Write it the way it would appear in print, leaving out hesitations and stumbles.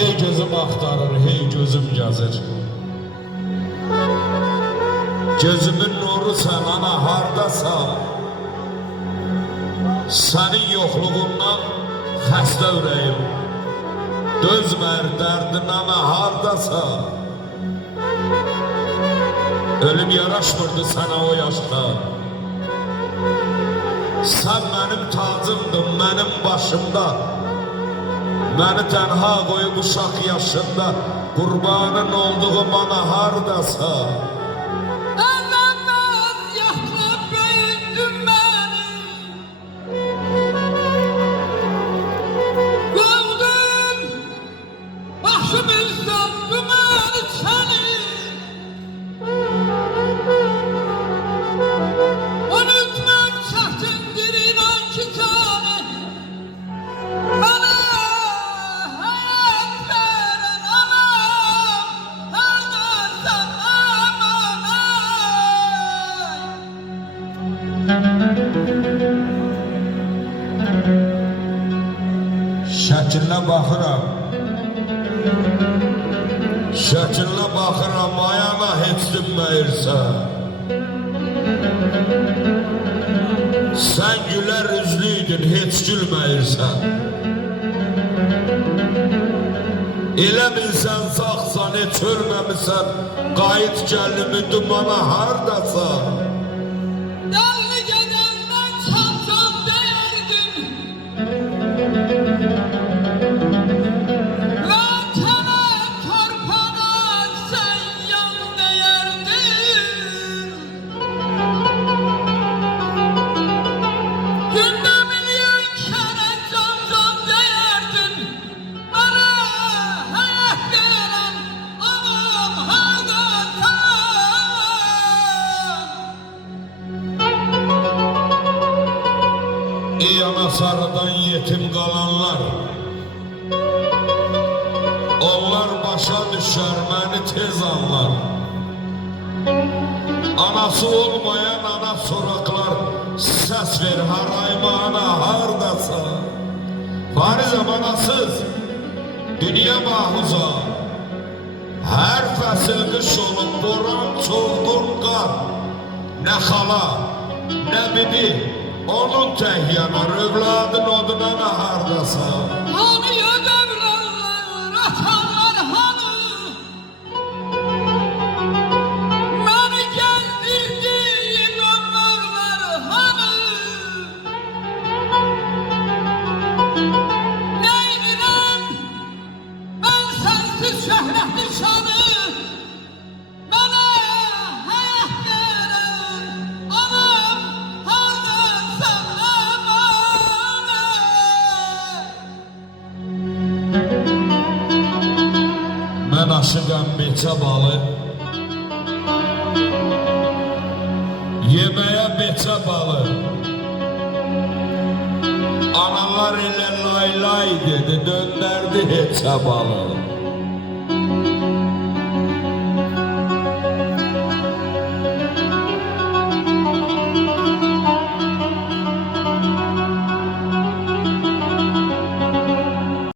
Hey gözüm axtarır, hey gözüm gəzir. Gözümün nuru sən ana hardasan? Sənin yoxluğundan xəstə ürəyim dözmər dərdin ana hardasan? Ölüm yaraşmırdı sənə o yaşda. Sən mənim tacımdın, mənim başımda. Məni tənha qoyub uşaq yaşında qurbanın olduğu bana hardasan? Şəklinə baxıram, şəklinə baxıram, ayana heç dinməyirsən. Sən gülər üzlüydün, heç gülməyirsən. Elə bilsən sağsan, heç ölməmisən, qayıt gəlimi dumana hardasan? Ey ana sarıdan yetim qalanlar, onlar başa düşər məni tez anlar. Anası olmayan ana soraqlar, səs ver harayma ana hardasan? Farizəm anasız, dünya mahuzə, hər fəsil qış olub, boran, çolğun, qar. Nə xala, nə bibi, onun tək yanar, övladın oduna hardasan? Hanıya devrələr, atanlar hanı? Məni gəldirdiyin ömürlər hanı? Neynirəm, mən sənsiz şöhrətli şanı? Mənə həyat verən anam hardasan amanə? Mən aşıqam beçə balı, yeməyə beçə balı. Analar elə lay lay dedi, döndərdi heçə balı.